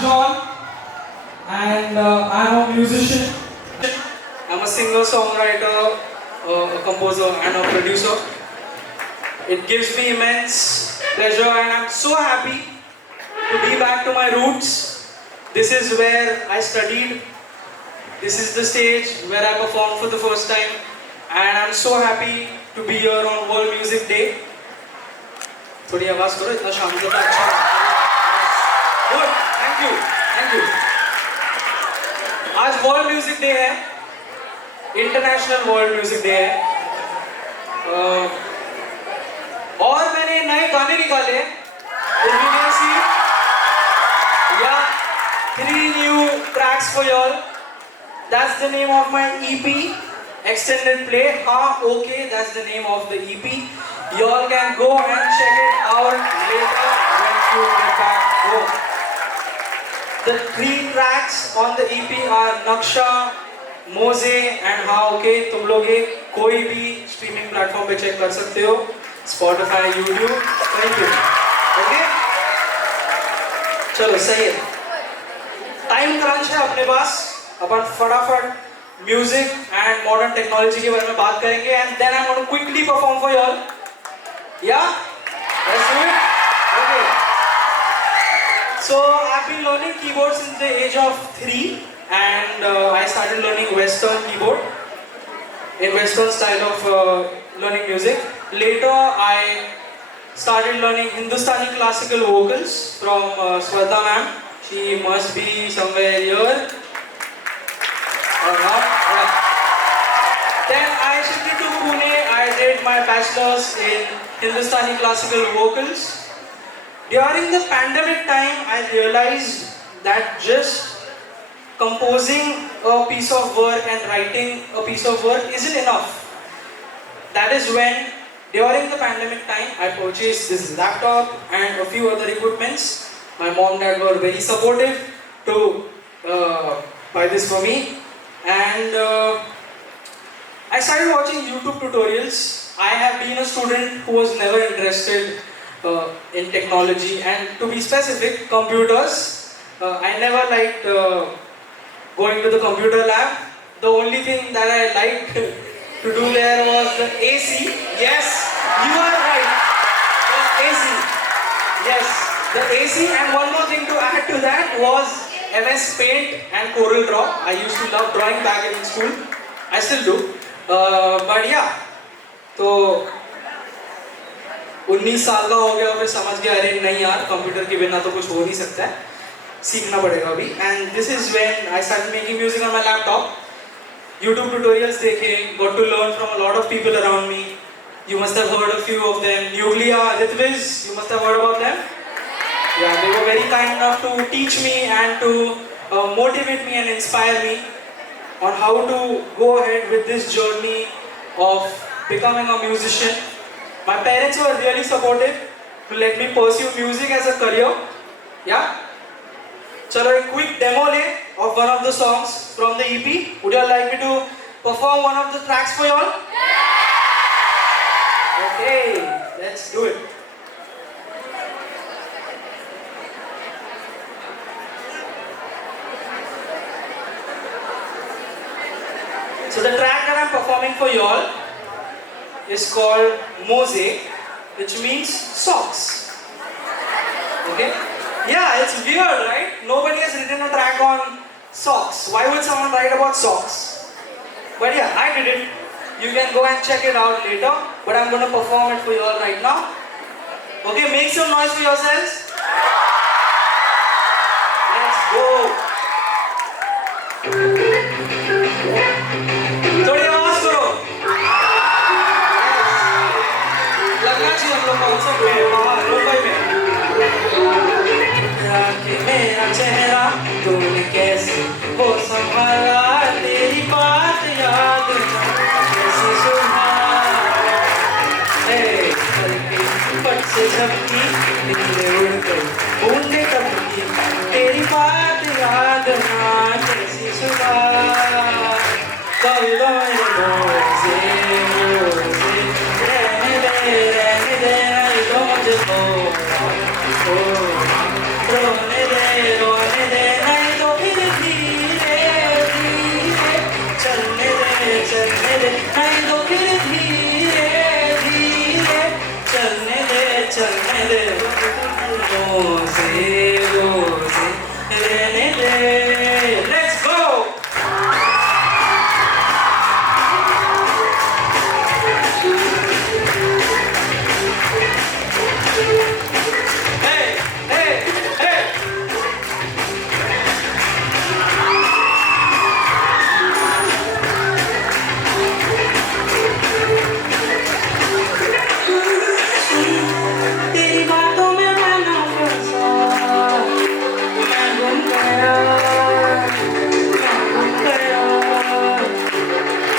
John, and I'm a musician. I'm a singer, songwriter, a composer, and a producer. It gives me immense pleasure, and I'm so happy to be back to my roots. This is where I studied. This is the stage where I performed for the first time, and I'm so happy to be here on World Music Day. थोड़ी आवाज करो, इतना शांति से अच्छा। Good, thank you, thank you. आज world music day है, international world music day है, और मैंने नए गाने निकाले, yeah, 3 new tracks for y'all. That's the name of my EP, Extended Play. हाँ, okay, that's the name of the EP. Y'all can go and check it out later when you get back home. The 3 tracks on the EP are Naksha, Mose and हाँ okay, तुम लोग ये कोई भी streaming platform पे check कर सकते हो, Spotify, YouTube, thank you. Okay? चलो सही है. Time crunch है अपने पास, अपन फटाफट music and modern technology के बारे में बात करेंगे, and then I'm going to quickly perform for y'all. Yeah? Let's do it? Okay. So I've been learning keyboard since the age of 3, and I started learning Western keyboard in Western style of learning music. Later I started learning Hindustani classical vocals from Swardha ma'am. She must be somewhere here or not. Yeah. Then I shifted to Pune. I did my bachelor's in Hindustani classical vocals. During the pandemic time, I realized that just composing a piece of work and writing a piece of work isn't enough. That is when, during the pandemic time, I purchased this laptop and a few other equipments. My mom and dad were very supportive to buy this for me. And I started watching YouTube tutorials. I have been a student who was never interested in technology, and to be specific, computers. I never liked going to the computer lab. The only thing that I liked to do there was the AC. Yes, you are right. The AC. Yes, the AC. And one more thing to add to that was MS Paint and Corel Draw. I used to love drawing back in school. I still do. But yeah, तो 19 साल का हो गया, फिर समझ गया अरे नहीं यार, कंप्यूटर के बिना तो कुछ हो नहीं सकता है, सीखना पड़ेगा अभी. And this is when I started making music on my laptop. YouTube tutorials देखे, got to learn from a lot of people around me. You must have heard a few of them. Yuglia, Ritviz, you must have heard about them. Yeah, they were very kind enough to teach me and to motivate me and inspire me on how to go ahead with this journey of becoming a musician. My parents were really supportive to let me pursue music as a career. Yeah? Chalo, a quick demo of one of the songs from the EP. Would you all like me to perform one of the tracks for you all? Okay, let's do it. So the track that I'm performing for you all is called Mose, which means socks. Okay? Yeah, it's weird, right? Nobody has written a track on socks. Why would someone write about socks? But yeah, I did it. You can go and check it out later, but I'm going to perform it for you all right now. Okay, make some noise for yourselves. Let's go. थोड़ी आवाज करो. लगना चाहिए हम लोग concert में बाहर मुंबई में. मेरा चेहरा तूने कैसे वो संभाला. झपकी निकले उड़ गई बूंदे टपकी तेरी बात याद ना कैसी सुबह कवियों से रहने दे नहीं तो मुझको रोने दे नहीं तो फिर धीरे धीरे चलने दे नहीं तो फिर धीरे धीरे चलने दे रोज़े रोज़े रहने दे Let's go! Hey, hey, hey! तेरी बातों में मैं ना फंसा मैं गुम गया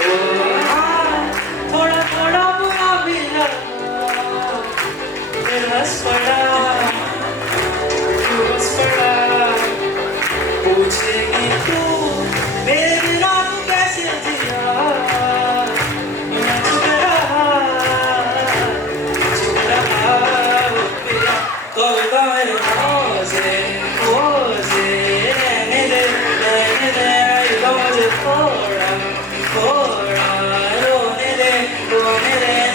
ओ हाँ थोड़ा थोड़ा बुरा भी लगा फिर हंस पड़ा तू हंस पड़ा पूछेगी तू मेरे बिना तू कैसे जिया मैं चुप रहा मेरा कविता मेरे रोज़े रोज़े रहने दे तो मुझे थोड़ा थोड़ा रोने दे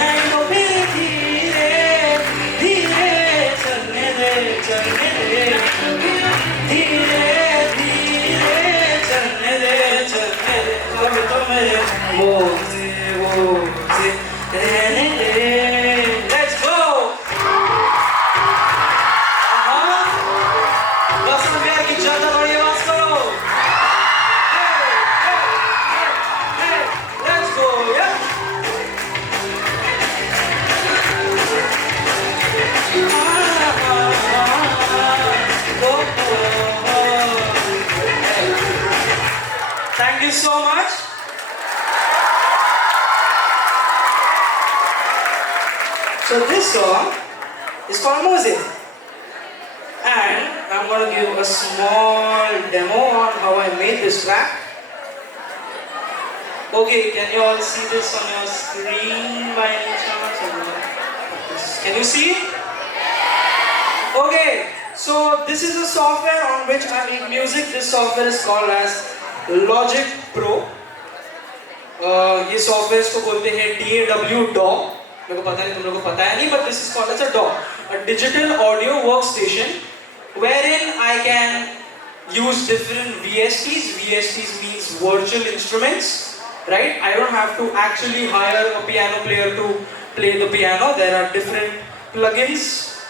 नहीं तो फिर धीरे धीरे चलने दे धीरे धीरे चलने दे अब तो मेरे रोज़े रहने दे Let's go! बस हम प्यार की ज़्यादा बड़ी आवाज़ करो Hey, let's go, yeah! Thank you so much. So this song is called Moses, and I'm going to give a small demo on how I made this track. Okay, can you all see this on your screen by any chance? Can you see it? Okay, so this is a software on which I make music. This software is called as Logic Pro. ये software को बोलते हैं DAW. मेरे को पता नहीं तुम लोगों को पता है नहीं, but this is called as a DAW, a digital audio workstation, wherein I can use different VSTs. VSTs means virtual instruments, right? I don't have to actually hire a piano player to play the piano. There are different plugins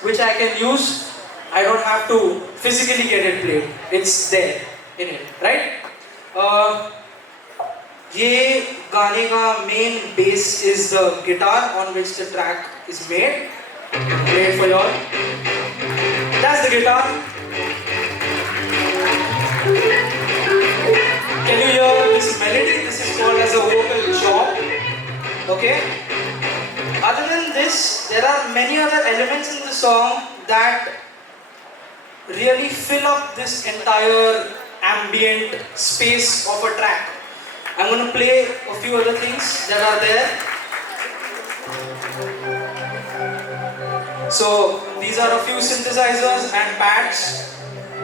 which I can use. I don't have to physically get it played. It's there in it, right? ये गाने का main bass is the guitar on which the track is made. Played for y'all. That's the guitar. Can you hear this melody? This is called as a vocal chop. Okay. Other than this, there are many other elements in the song that really fill up this entire ambient space of a track. I'm going to play a few other things that are there. So these are a few synthesizers and pads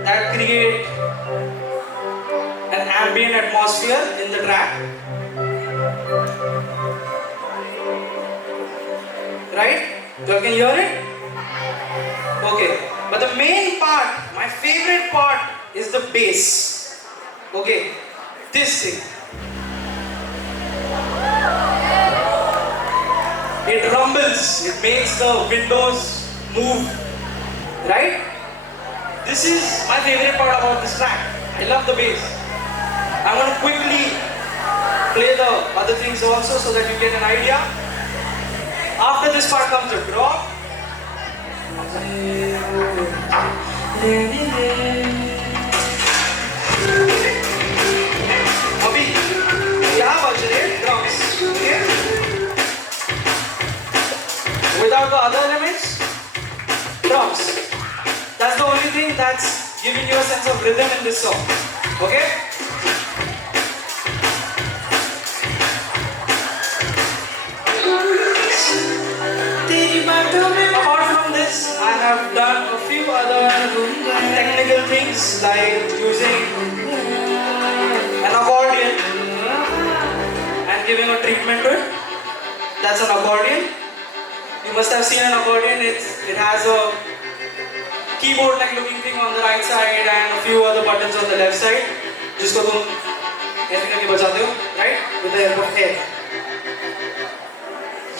that create an ambient atmosphere in the track. Right? You can hear it? Okay. But the main part, my favorite part, is the bass. Okay. This thing. It rumbles, it makes the windows move, right? This is my favorite part about this track. I love the bass. I'm going to quickly play the other things also so that you get an idea. After this part comes the drop. अभी क्या बज रहे drums, okay? Without the other elements, sense of rhythm in this song. Okay? Apart from this, I have done a few other technical things like using an accordion and giving a treatment to it. That's an accordion. You must have seen an accordion. It has a keyboard-like looking thing on the right side and a few other buttons on the left side. जिसको तुम ऐसे करके बजाते हो, right? With the help of air.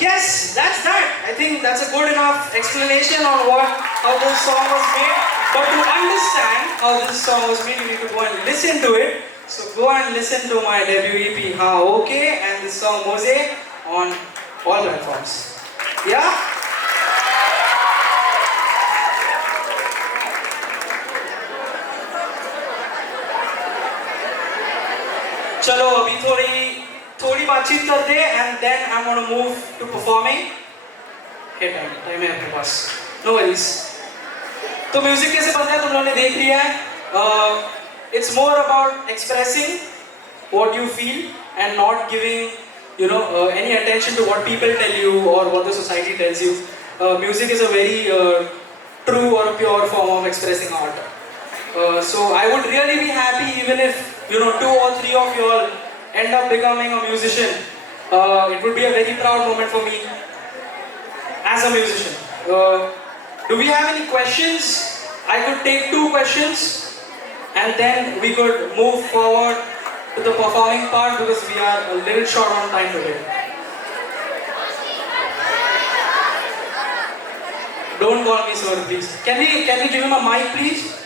Yes, that's that. I think that's a good enough explanation on how this song was made. But to understand how this song was made, you need to go and listen to it. So go and listen to my debut EP, Haan Okay, and this song Mose on all platforms. Yeah? चलो अभी थोड़ी बातचीत करते हैं and then I'm going to move to performing. Hey, time है अपने पास. No worries. तो music कैसे बनता है तुम लोगों ने देख लिया है. It's more about expressing what you feel and not giving any attention to what people tell you or what the society tells you. Music is a very true or pure form of expressing art. So I would really be happy even if 2 or 3 of you all end up becoming a musician. It would be a very proud moment for me as a musician. Do we have any questions? I could take 2 questions and then we could move forward to the performing part because we are a little short on time today. Don't call me sir, please. Can we give him a mic, please?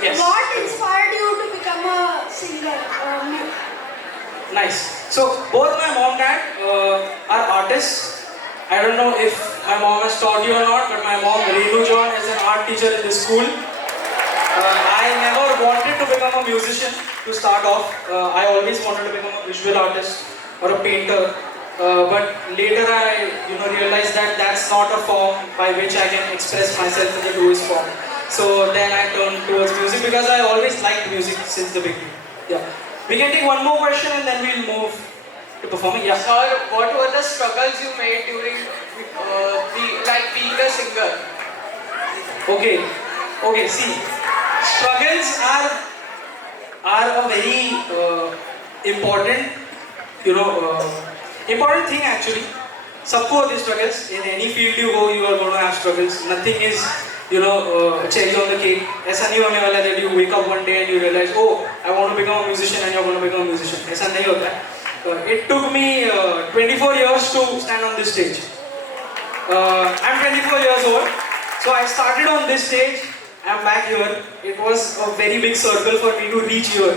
Yes. What inspired you to become a singer? Nice. So both my mom and dad are artists. I don't know if my mom has taught you or not, but my mom, Renu John, is an art teacher in the school. I never wanted to become a musician to start off. I always wanted to become a visual artist or a painter. But later I realized that that's not a form by which I can express myself in the truest form. So then I turned towards music because I always liked music since the beginning. Yeah. We can take one more question and then we'll move to performing. Yeah. Sir, what were the struggles you made during being a singer? Okay. See, struggles are a very important important thing actually. सबको होती है struggles. In any field you go, you are going to have struggles. Nothing is cherry on the cake. ऐसा नहीं होने वाला that you wake up one day and you realize, oh, I want to become a musician and you're going to become a musician. ऐसा नहीं होता है. It took me 24 years to stand on this stage. I'm 24 years old, so I started on this stage. I'm back here. It was a very big circle for me to reach here.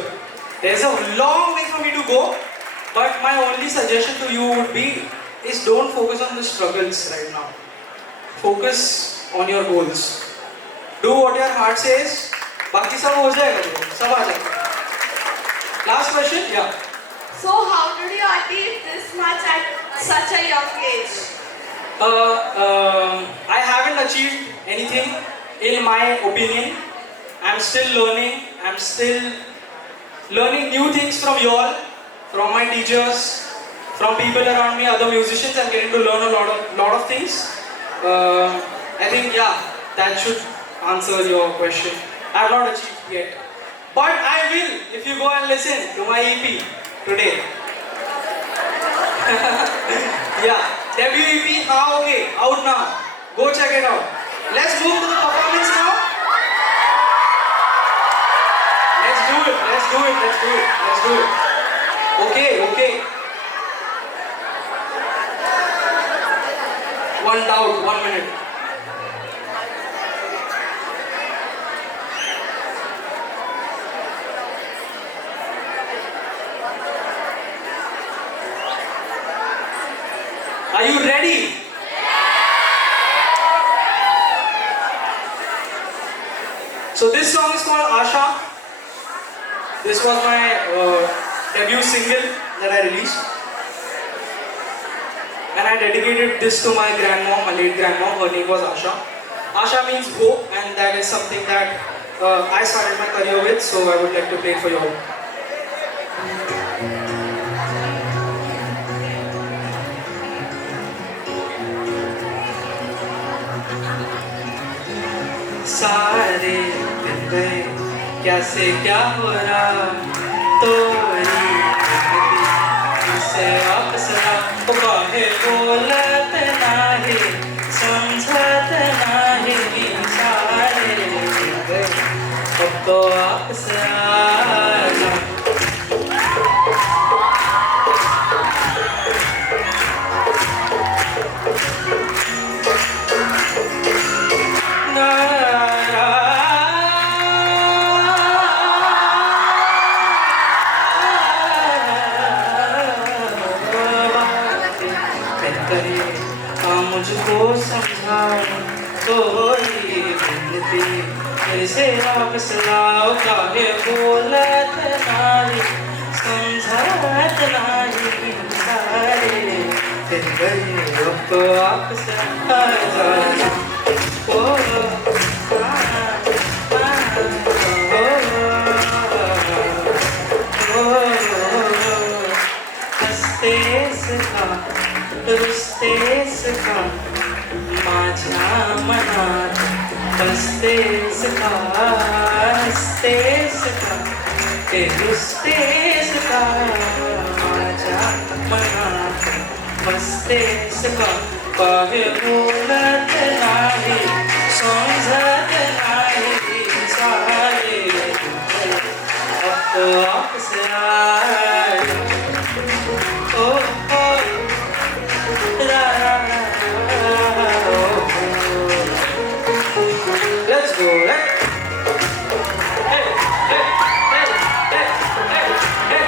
There's a long way for me to go, but my only suggestion to you would be is don't focus on the struggles right now. Focus on your goals. Do what your heart says. बाकी सब हो जाएगा, सब आ जाएगा. Last question, yeah. So how did you achieve this much at such a young age? I haven't achieved anything in my opinion. I'm still learning. I'm still learning new things from you all, from my teachers, from people around me, other musicians. I'm getting to learn a lot of things. I think that should answer your question. I have not achieved yet, but I will if you go and listen to my EP today. Debut EP, Haan Okay, out now. Go check it out. Let's move to the performance now. Let's do it. Okay. One doubt, 1 minute. Are you ready? So this song is called Asha. This was my debut single that I released. And I dedicated this to my grandmom, my late grandmom. Her name was Asha. Asha means hope, and that is something that I started my career with, so I would like to play it for you all. सारे दिन गए क्या से क्या हो रहा तो से वापस तो काहे बोलत नाही समझत नाही सारे दिन गए अब तो वापस आना मुझको समझाओ तो ये विनती कैसे वापस लाओ काहे बोलत नाही समझत नाही सारे दिन गए अब तो वापस आ जाना ओ हंसते सखा रुसते सखा माझ्या मनात बसते सखा हसते सखा ते रुसते सखा माझ्या मनात बसते सखा काहे बोलत नाही समझत नाही सारे अब तो वापस आए ओ let's go, right? Hey, hey, hey, hey, hey, hey.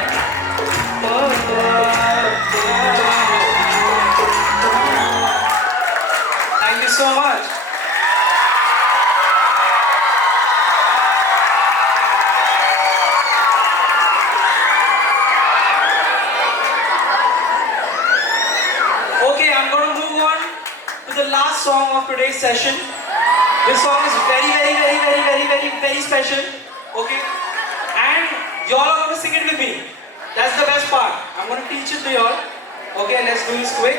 Thank you so much. Okay, I'm going to move on to the last song of today's session. This song is very special. Okay? And y'all are going to sing it with me. That's the best part. I'm going to teach it to y'all. Okay, let's do this quick.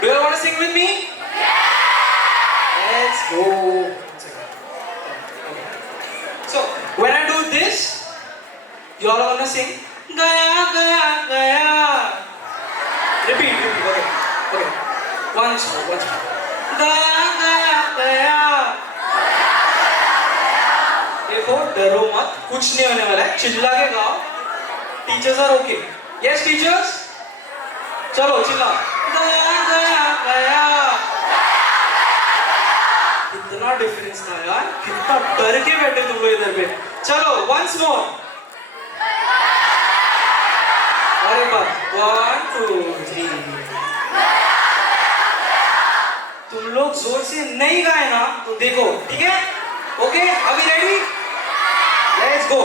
Do you want to sing with me? Let's go. So, when I do this, y'all are going to sing Gaya, Gaya, Gaya. Repeat. Okay. Once more. गया गया गया देखो डरो मत कुछ नहीं होने वाला है चिल्ला के गाओ teachers are okay yes teachers चलो चिल्ला गया गया गया कितना डिफरेंस था यार कितना डर के बैठे तुम लोग इधर पे चलो वंस मोर अरे बात 1 2 3 तुम लोग जोर से नहीं गाए ना तो देखो ठीक है ओके अभी रेडी लेट्स गो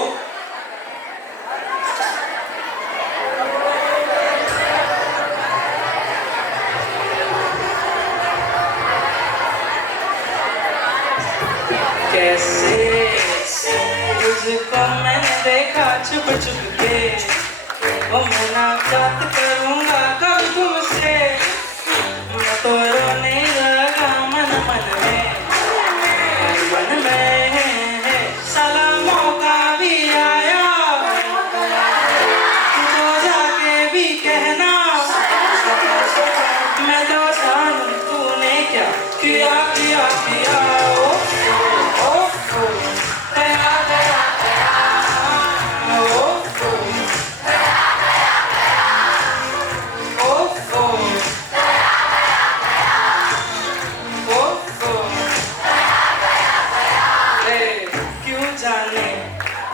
कैसे तुझको मैंने देखा छुप छुप के वो मुलाकात करूंगा कब तुमसे मैं तो रोने लगा मन में साला मौका भी आया तो जाके भी कहना मैं तो जानूं तूने क्या किया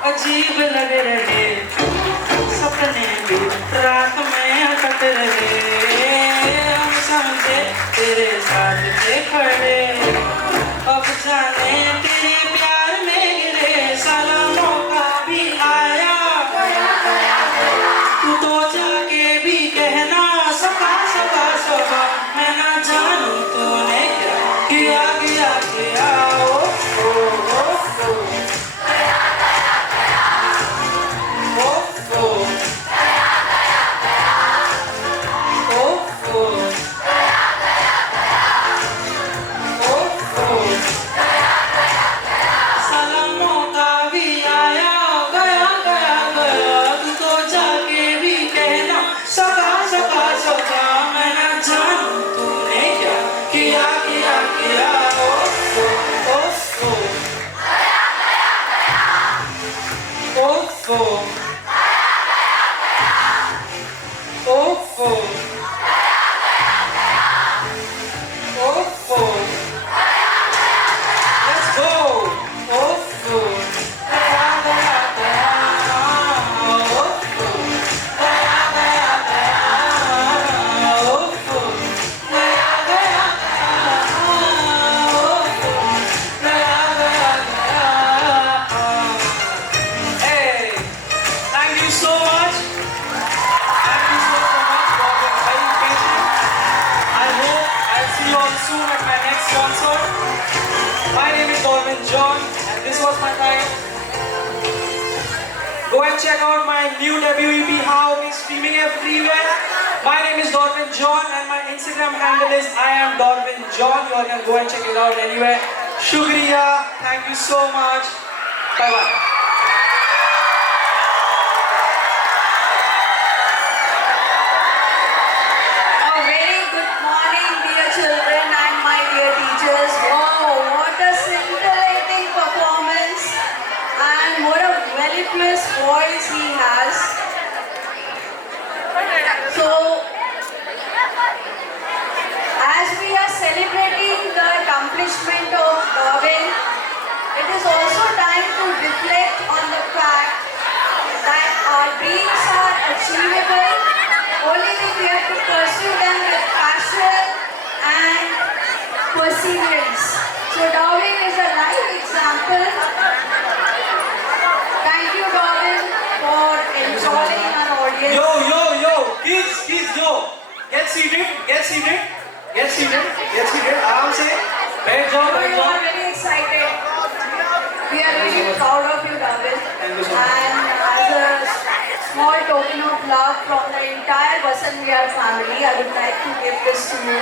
अजीब लग रहे सपने भी रात में अटक रहे हम समझे तेरे साथ थे खड़े अब जाने तेरे प्यार में गिरे साला मौका भी आया मैं ना जानूं तूने क्या किया किया किया ओ ओ ओ ओ ओ ओ ओ सलामों का भी आया गया गया गया तू तो जाके भी कहना सका सका सका मैं ना जानूं तूने क्या किया किया किया ओ ओ ओ ओ ओ ओ ओ Let's go! Oh, oh. Gaya, gaya, gaya. Oh, oh. Gaya, gaya, gaya. Oh, oh. Gaya, gaya, gaya. Oh, oh. Gaya, gaya, gaya. Hey, thank you so much. Thank you so much for being very patient. I hope I'll see you all soon at my next concert. My name is Dorvin John, and this was my time. Go and check out my new debut EP, How, is streaming everywhere. My name is Dorvin John, and my Instagram handle is I am Dorvin John. You all can go and check it out anywhere. Shukriya, thank you so much. Bye bye. A very good morning, dear children and my dear teachers. Wow, what a scintillating performance and what a mellifluous voice he has. So, as we are celebrating the accomplishment of Darwin, it is also time to reflect on the fact that our dreams are achievable only if we have to pursue them with passion and perseverance. So Darwin is a live example. Thank you, Darwin, for enthralling our audience. Yo, kids, yo. Get seated. आराम से बैठ जाओ. We are very excited. We are really proud of you, Darwin. Thank you so much. And as a small token of love from the entire Vasant Vihar family, I would like to give this to you.